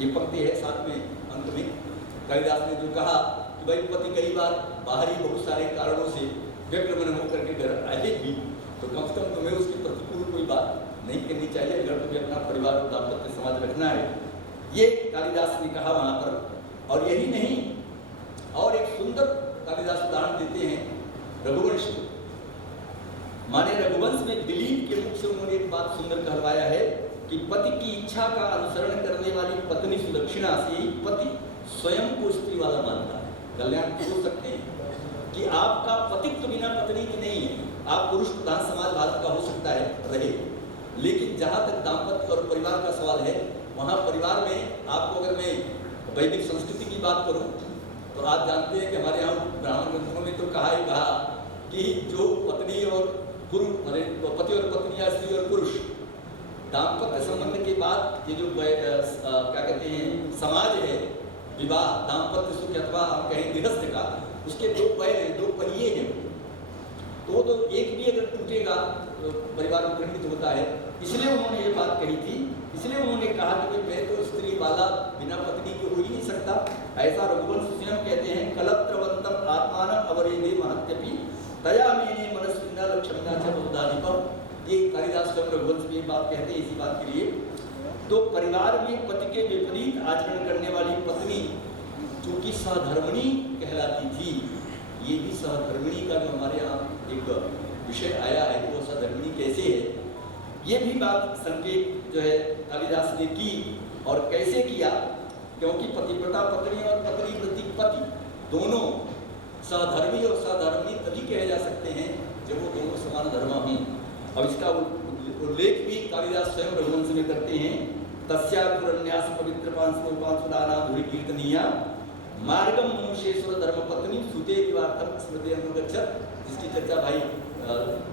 ये पंक्ति है साथ में अंत में कालिदास ने जो कहा कि भाई पति कई बार बाहरी बहुत सारे कारणों से व्यग्र मन होकर के घर आए भी, तो कम से कम तुम्हें उसकी प्रतिकूल कोई बात नहीं करनी चाहिए अगर तुम्हें अपना परिवार और दाम्पत्य समाज रखना है। ये कालिदास ने कहा वहाँ पर। और यही नहीं, और एक सुंदर कालिदास उदाहरण देते हैं रघुवंश को। माने रघुवंश में दिलीप के मुख से उन्होंने एक बात सुंदर कहलवाया है कि पति की इच्छा का अनुसरण करने वाली पत्नी सुदक्षिणा से ही पति स्वयं को स्त्री वाला मानता है। कल्याण हो सकते हैं कि आपका पतित्व बिना पत्नी की नहीं है, आप पुरुष प्रधान समाज भारत का हो सकता है रहे, लेकिन जहाँ तक दाम्पत्य और परिवार का सवाल है, वहाँ परिवार में आपको अगर मैं वैदिक संस्कृति की बात करूँ तो आप जानते हैं कि हमारे यहाँ ब्राह्मण ग्रंथों में तो कहा ही कहा कि जो पत्नी और पुरुष, पति और पत्नी या स्त्री और पुरुष दाम्पत्य संबंध के बाद ये जो क्या कहते हैं समाज है, विवाह दाम्पत्य सुख अथवा हम कहें गृहस्थ का, उसके दो पैर हैं, दो पहिए हैं, तो एक भी अगर टूटेगा तो परिवार खंडित होता है। इसलिए उन्होंने ये बात कही थी, इसलिए उन्होंने कहा कि मैं तो स्त्री वाला बिना पत्नी के हो ही नहीं सकता। ऐसा रघुवंश स्वयं कहते हैं, कलत्रवंतम आत्मानम अवरेदे महत्यपि तया मेने मनस्विना लक्ष्मणा च बहुधाधिपम। ये कालिदास स्वयं रघुवंश में बात कहते हैं इसी बात के लिए। तो परिवार में पति के विपरीत आचरण करने वाली पत्नी चूंकि सहधर्मिणी कहलाती थी, ये भी सहधर्मिणी का जो हमारे यहाँ एक विषय आया है वो सहधर्मिणी कैसे है, ये भी बात संकेत जो है कालिदास ने की। और कैसे किया, क्योंकि पतिव्रता पत्नी और पत्नीव्रती पति दोनों सहधर्मी और सहधर्मिणी तभी कहे जा सकते हैं जब वो दोनों समान धर्म हों। और इसका उल्लेख भी कालिदास स्वयं रघुवंश में करते हैं। तस्यान्यास पवित्र पांसुदाना धुरी कीर्तनीया मार्गम मनुष्येश्वर धर्म पत्नी सुते विवार्थम स्मृति अनुगच्छत, जिसकी चर्चा भाई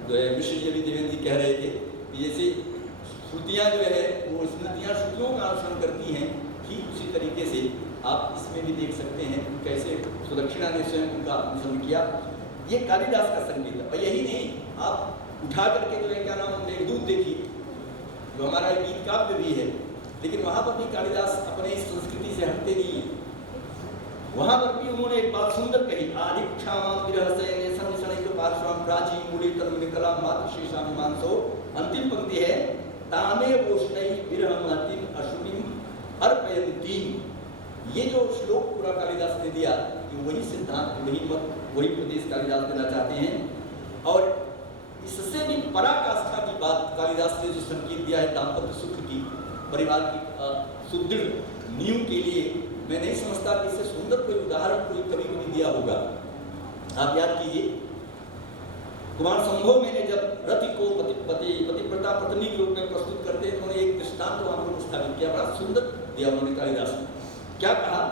जो है विश्व देवेंद्र जी कह रहे थे कि जैसे श्रुतियाँ जो है वो स्मृतियाँ श्रुतियों का अनुसरण करती हैं, ठीक उसी तरीके से आप इसमें भी देख सकते हैं कैसे सुदक्षिणा ने स्वयं उनका अनुसरण किया। ये कालिदास का संगीत है। और यही नहीं, आप उठा करके जो है क्या नाम मेघदूत देखी, जो हमारा एक गीत काव्य भी है, लेकिन वहाँ पर भी कालिदास अपने इस संस्कृति से हटते नहीं है। वहाँ पर भी उन्होंने एक बात सुंदर कही, अंतिम पंक्ति है, तामे वोष्णै विरहमतिम अशुभिम अर्पयन्तीम। ये जो श्लोक पूरा कालिदास ने दिया कि वही सिद्धांत, वही मत, वही उपदेश कालिदास देना चाहते हैं। और इससे भी पराकाष्ठा की बात कालिदास ने जो संकेत दिया है दाम्पत्य सुख की, परिवार की सुदृढ़ नींव के लिए, मैं नहीं समझता कि इससे सुंदर कोई उदाहरण कोई कभी कभी दिया होगा। आप याद कीजिए, कुमार संभव में जब रति को पतिव्रता पत्नी के रूप में प्रस्तुत करते हैं, उन्होंने एक दृष्टांत वहां पर स्थापित किया, बड़ा सुंदर दिया उन्होंने कालिदास ने। क्या कहा,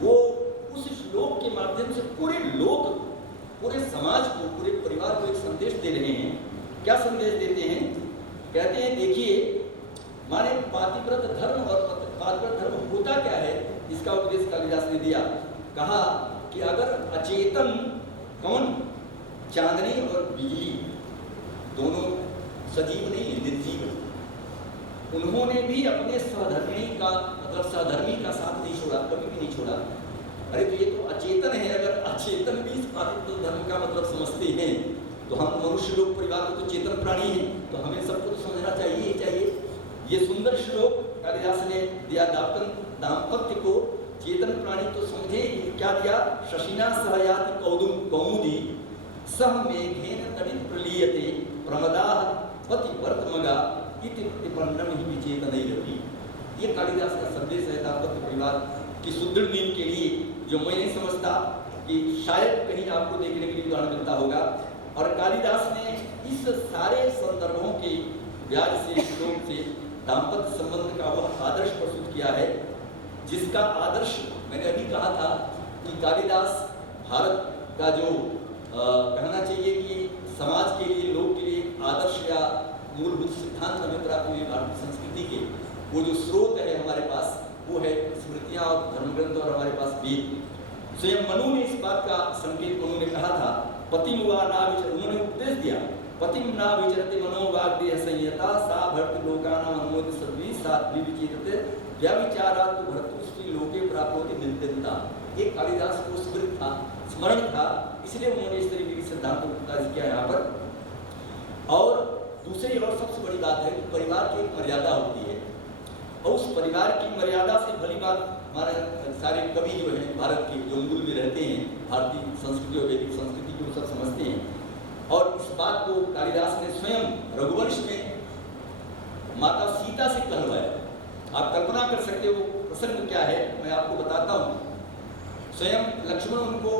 वो उस श्लोक के माध्यम से पूरे लोक, पूरे समाज को, पूरे परिवार को एक संदेश दे रहे हैं। क्या संदेश देते हैं, कहते हैं देखिए, माने पातिव्रत धर्म और पातिव्रत धर्म होता क्या है, इसका उपदेश कालिदास ने दिया। कहा कि अगर अचेतन कौन, चांदनी और बिजली दोनों सजीव नहीं है, निर्जीव है, उन्होंने भी अपने सहधर्मिणी का मतलब सहधर्मी का साथ नहीं छोड़ा, कभी भी नहीं छोड़ा। अरे तो ये तो अचेतन है, अगर अचेतन भी पातिव्रत धर्म का मतलब समझते हैं तो हम मनुष्य लोग परिवार को तो चेतन प्राणी हैं, तो हमें सबको तो समझना चाहिए ही चाहिए। ये सुंदर श्लोक कालिदास ने दिया दाम्पत्य को चेतन प्राणी तो समझे। क्या दिया, शशिना सहयाति कौमुदी सह मेघेन तडित प्रलीयते प्रमदाः पतिवर्तमगा इति प्रतिपन्नम ही विचेतनैरपि। ये कालिदास का संदेश है दाम्पत्य परिवार की सुदृढ़ नींव के लिए, जो मैं नहीं समझता कि शायद कहीं आपको देखने के लिए उदाहरण मिलता होगा। और कालिदास ने इस सारे संदर्भों के व्याज से, श्लोक से दाम्पत्य संबंध का वह आदर्श प्रस्तुत किया है, जिसका आदर्श मैंने अभी कहा था कि कालिदास भारत का जो कहना चाहिए कि समाज के लिए, लोग के लिए आदर्श या मूलभूत सिद्धांत हमें प्राप्त हुए भारतीय संस्कृति के, वो जो स्रोत है हमारे पास, वो है स्मृतियाँ और धर्मग्रंथ और हमारे पास वेद। स्वयं मनु ने इस बात का संकेत मनु ने कहा था, पतिम वा ना विचर, उन्होंने उपदेश दिया, पतिम ना विचरते मनो वाग्देह संयता सा भर्त लोकानाम अनुमोद सर्वी साथ विविचित व्याविचारात् भर्तृश्री लोके प्राप्नोति नित्यता। ये कालिदास को स्मरण था, इसलिए उन्होंने इस तरीके के सिद्धांत को प्रकाशित किया यहाँ पर। और दूसरी और सबसे बड़ी बात है कि परिवार की एक मर्यादा होती है, और उस परिवार की मर्यादा से भली बात हमारे सारे कवि जो हैं भारत के, जो मूल में रहते हैं, भारतीय संस्कृति और वैदिक संस्कृति को सब समझते हैं। और इस बात को कालिदास ने स्वयं रघुवंश में माता सीता से कहलवाया। आप कल्पना कर सकते हो प्रसंग क्या है, मैं आपको बताता हूँ। स्वयं लक्ष्मण उनको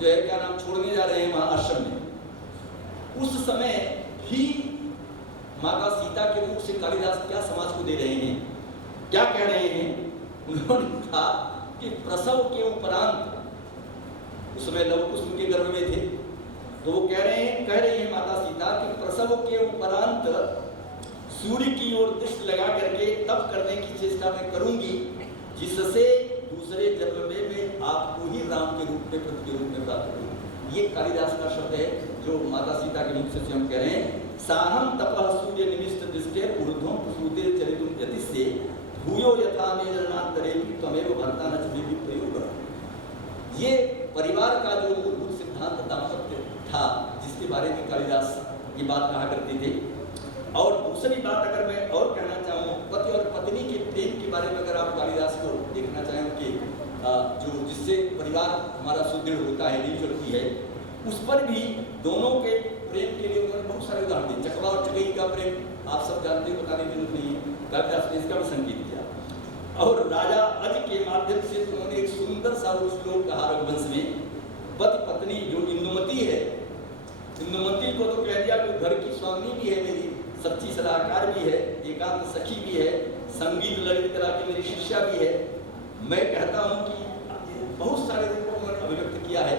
जो है क्या नाम छोड़ने जा रहे हैं वहाँ आश्रम में। उस समय ही माता सीता के मुख से कालिदास क्या समाज को दे रहे हैं, क्या कह रहे हैं? उन्होंने कहा कि प्रसव के उपरांत, उस समय लवकुश उनके गर्भ में थे, तो वो कह रही है माता सीता कि प्रसव के उपरांत सूर्य की ओर दृष्टि लगा करके तप करने की चेष्टा मैं करूंगी, जिससे दूसरे जन्म में मैं आपको ही राम के रूप में, पति के रूप में प्राप्त करूंगी। ये कालिदास का शब्द है जो माता सीता के मुख से स्वयं कह रहे हैं। साहम तपः सूर्य निमिष्ट दृष्टे ऊर्ध्वं प्रसूते चरितुं यतिस्ते भूयो यथा मे जनान्तरेऽपि त्वमेव भर्ता न च मे प्रयोग। ये परिवार का जो मूलभूत सिद्धांत दाम्पत्य था, जिसके बारे में कालिदास ये बात कहा करते थे। और दूसरी बात अगर मैं और कहना चाहूँ, पति और पत्नी के प्रेम के बारे में अगर आप कालिदास को देखना चाहें कि जो जिससे परिवार हमारा सुदृढ़ होता है, नींव चढ़ती है, उस पर भी दोनों के प्रेम के लिए उन्होंने बहुत सारे उदाहरण दिए। चकवा और चकेई का प्रेम आप सब जानते हैं, बताने की जरूरत नहीं है, कालिदास ने इसका भी संकेत किया। और राजा अज के माध्यम से उन्होंने एक सुंदर सा श्लोक कहा रघुवंश में। पति पत्नी जो इंदुमती है, इंदुमती को तो कह दिया कि घर की स्वामी भी है, मेरी सच्ची सलाहकार भी है, एकांत सखी भी है, संगीत ललित कला की मेरी शिष्या भी है। मैं कहता हूँ कि बहुत सारे रूपों में अभिव्यक्त किया है।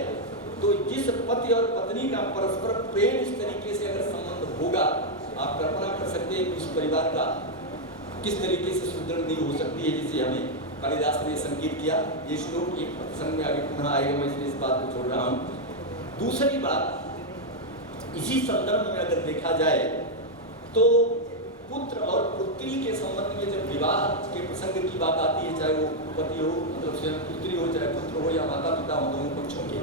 तो जिस पति और पत्नी का परस्पर प्रेम इस तरीके से अगर संबंध होगा, आप कल्पना कर सकते हैं कि उस परिवार का किस तरीके से सुदृढ़ नहीं हो सकती है, जिसे हमें कालिदास ने संकेत किया। ये श्लोक एक प्रसंग में आगे पुनः आएगा, मैं इसलिए इस बात को छोड़ रहा हूँ। दूसरी बात, इसी संदर्भ में अगर देखा जाए तो पुत्र और पुत्री के संबंध में जब विवाह के प्रसंग की बात आती है, चाहे वो पति हो, मतलब स्वयं पुत्री हो, चाहे पुत्र हो या माता पिता हो, दोनों पक्षों के,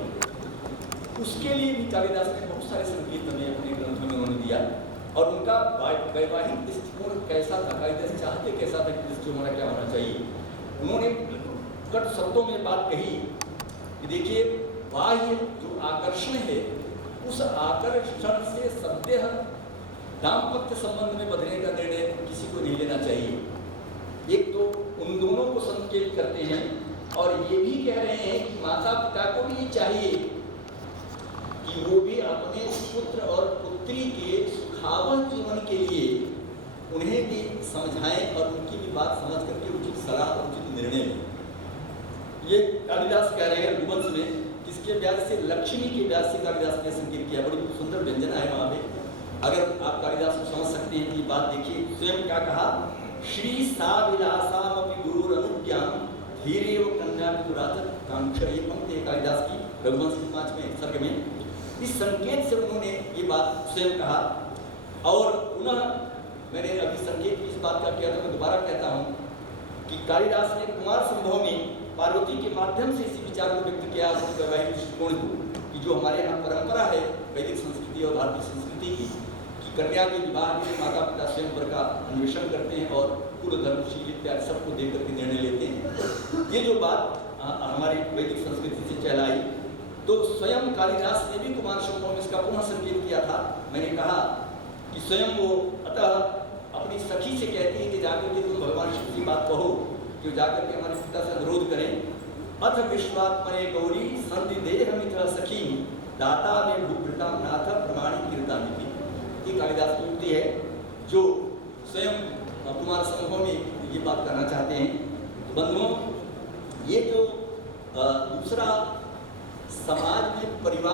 उसके लिए भी कालिदास ने बहुत सारे संकेत हमें अपने ग्रंथों में उन्होंने दिया। और उनका वैवाहिक दृष्टिकोण कैसा था, कालिदास चाहते कैसा था कि दृष्टि होना क्या होना चाहिए। उन्होंने कट शब्दों में बात कही कि देखिए, बाह्य जो आकर्षण है, उस आकर्षण से सद्य दाम्पत्य संबंध में बदलने का निर्णय किसी को नहीं लेना चाहिए। एक तो उन दोनों को संकेत करते हैं, और ये भी कह रहे हैं कि माता पिता को भी चाहिए कि वो भी अपने पुत्र और पुत्री के सुखावह जीवन के लिए उन्हें भी समझाएं और उनकी भी बात समझ करके उचित सलाह और उचित निर्णय लें। ये कालिदास कह रहे हैं रघुवंश में, किसके ब्याज से, लक्ष्मी के ब्याज से कालिदास ने संकेत किया। बड़ी सुंदर व्यंजना है वहाँ पे, अगर आप कालिदास को समझ सकते हैं कि बात देखिए। स्वयं क्या कहा, श्री सा विलासामपि गुरुर अनुज्ञां धीरेव कन्या पितुराचर कांक्षा। ये पंक्ति है कालिदास की रघुवंश के 5वें सर्ग में। इस संकेत से उन्होंने ये बात स्वयं कहा। और पुनः मैंने अभी संकेत की इस बात का किया, तो मैं दोबारा कहता हूँ कि कालिदास ने कुमार संभव में पार्वती के माध्यम से इसी विचार को व्यक्त किया, अपने वैवाहिक दृष्टिकोण को, कि जो हमारे यहाँ परंपरा है वैदिक संस्कृति और भारतीय संस्कृति की, कन्या के विवाह के माता पिता स्वयं का अन्वेषण करते हैं और कुल धर्मशील इत्यादि सबको देख करके निर्णय लेते हैं। ये जो बात हमारी वैदिक संस्कृति से चलाई, तो स्वयं कालिदास ने भी कुमार संभव में इसका पुनः संकेत किया था। मैंने कहा कि स्वयं वो अतः अपनी सखी से कहती है कि जाकर के तुम भगवान शिव की बात कहो, कि जाकर के हमारे पिता से अनुरोध करें। अथ विश्वात्मने गौरी संधि देह मित्र सखी दाता में भूभृता नाथ प्रमाणी कीर्ता निधि। ये कालिदास की उक्ति है, जो स्वयं कुमार संभव में ये बात करना चाहते हैं। बंधुओं, ये जो दूसरा समाज में परिवार